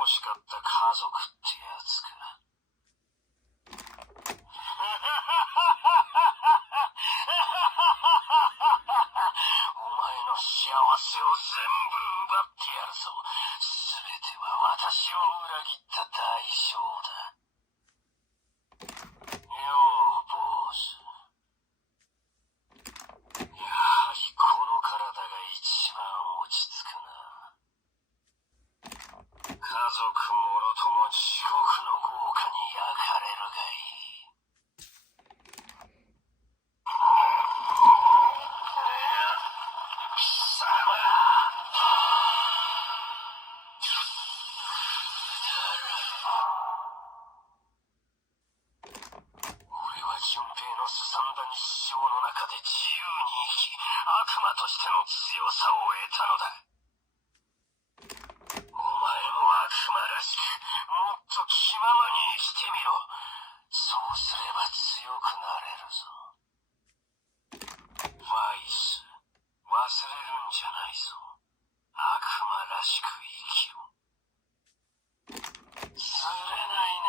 欲しかった家族ってやつか。お前の幸せを全部奪ってやるぞ。全ては私を裏切った代償だ。よう、坊主。やはりこの体が一番落ち着くな。家族もろとも地獄の豪華に焼かれるがいい。貴様。俺は順平のすさんだ日常の中で自由に生き、悪魔としての強さを得たのだ。お前も悪魔らしく、もっと気ままに生きてみろ。そうすれば強くなれるぞ。ファイス、忘れるんじゃないぞ。悪魔らしく生きろ。釣れないね。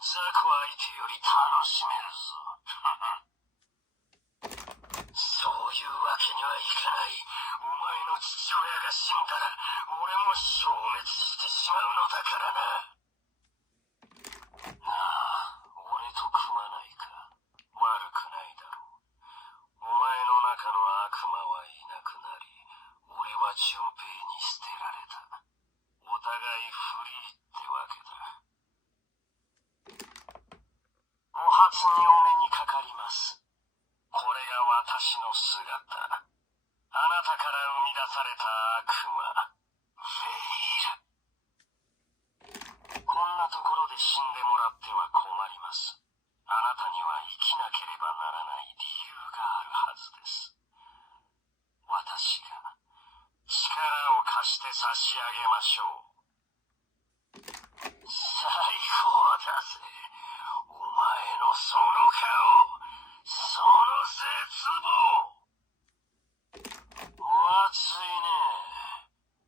雑魚相手より楽しめるぞ。そういうわけにはいかない。お前の父親が死んだら、俺も消滅してしまうのだからな。なあ、俺と組まないか。悪くないだろう。お前の中の悪魔はいなくなり、俺は順平に捨てられた。お互いフリーってわけだ。お初にお目にかかります。これが私の姿。あなたから生み出された悪魔、ヴェイル。こんなところで死んでもらっては困ります。あなたには生きなければならない理由があるはずです。私が力を貸して差し上げましょう。最高だぜ。お前のその顔、その絶望。お熱いね。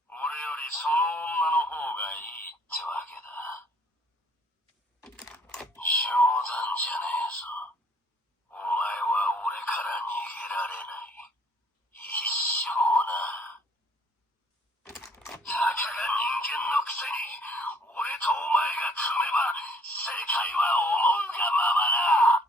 俺よりその女の方がいいってわけだ。冗談じゃねえぞ。お前は俺から逃げられない。一生な。たかが人間のくせに、俺とお前が組めば、世界は思うがままだ。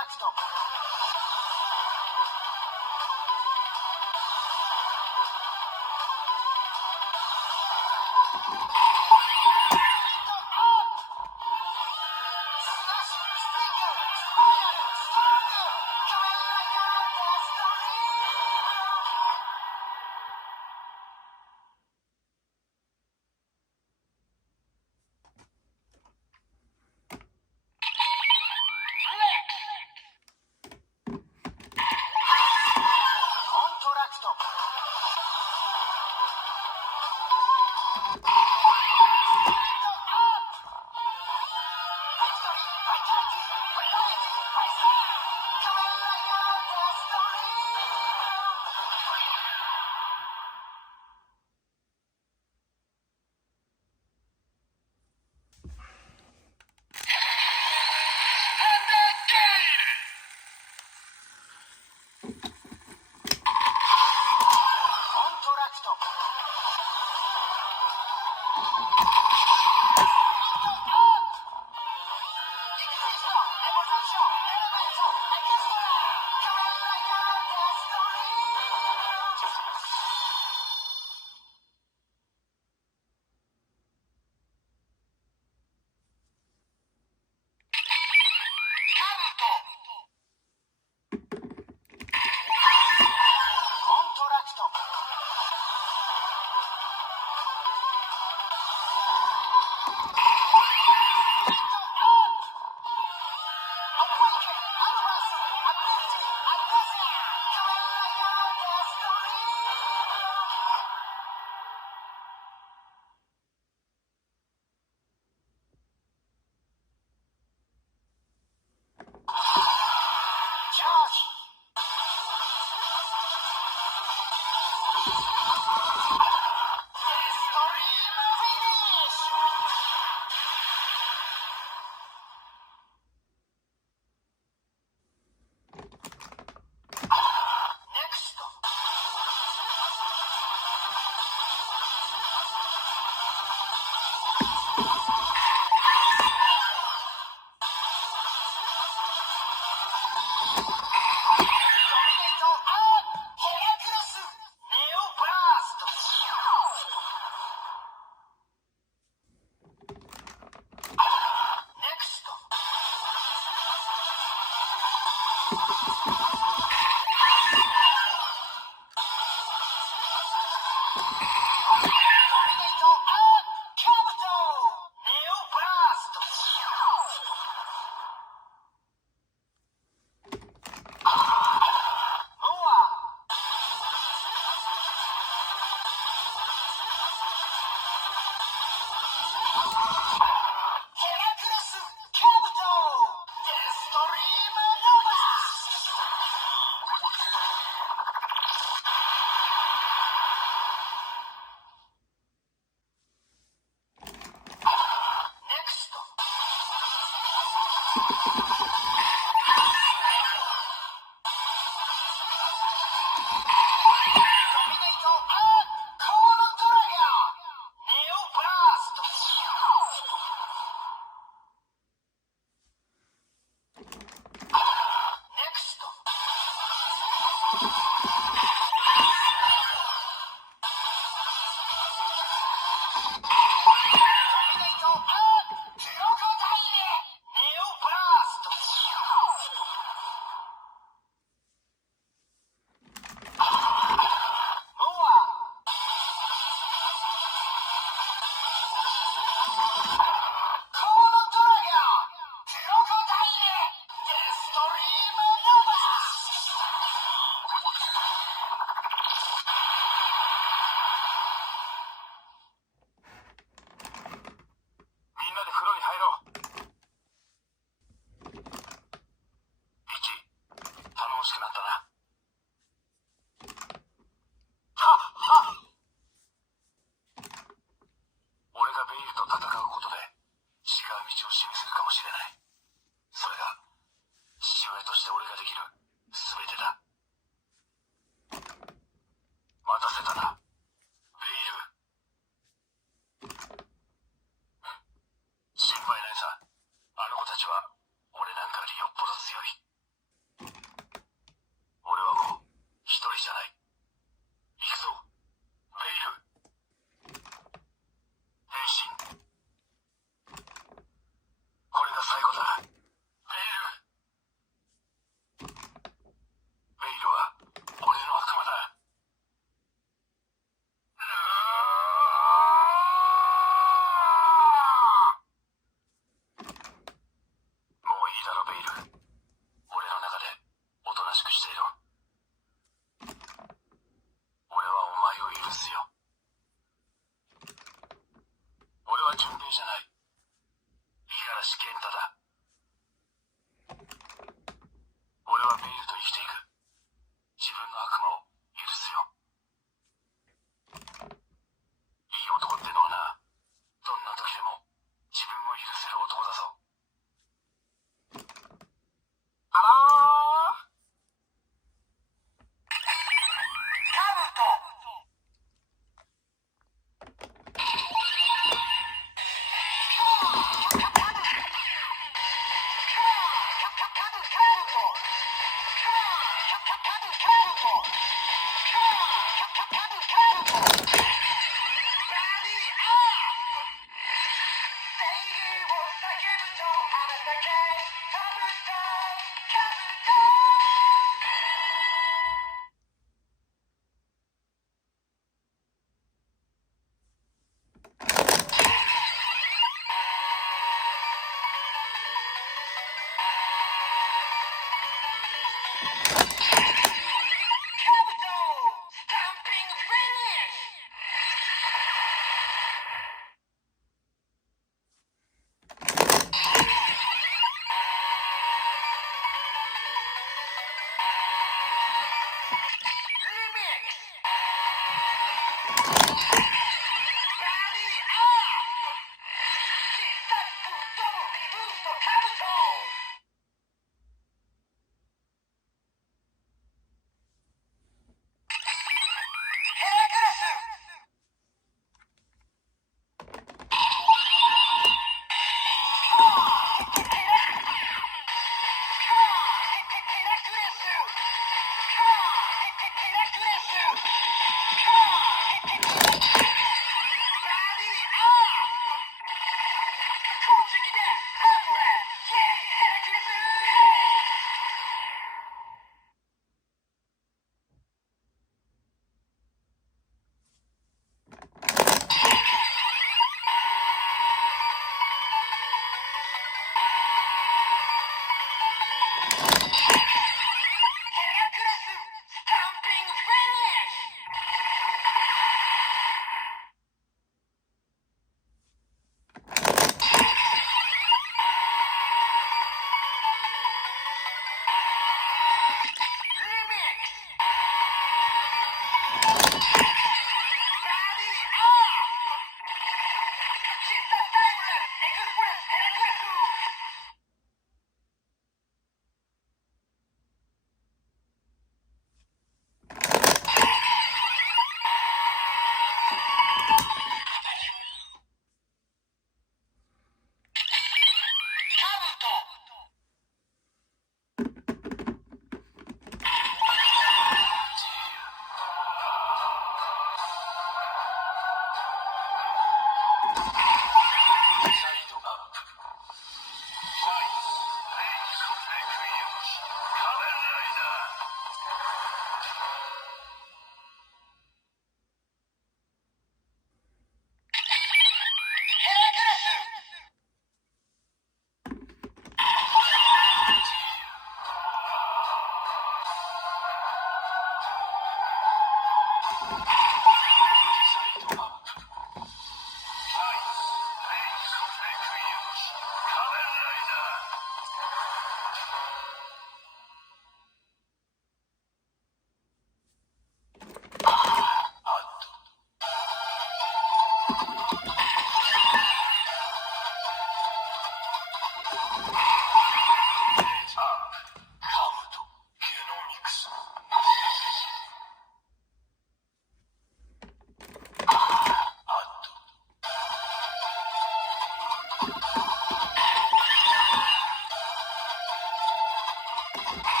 だ。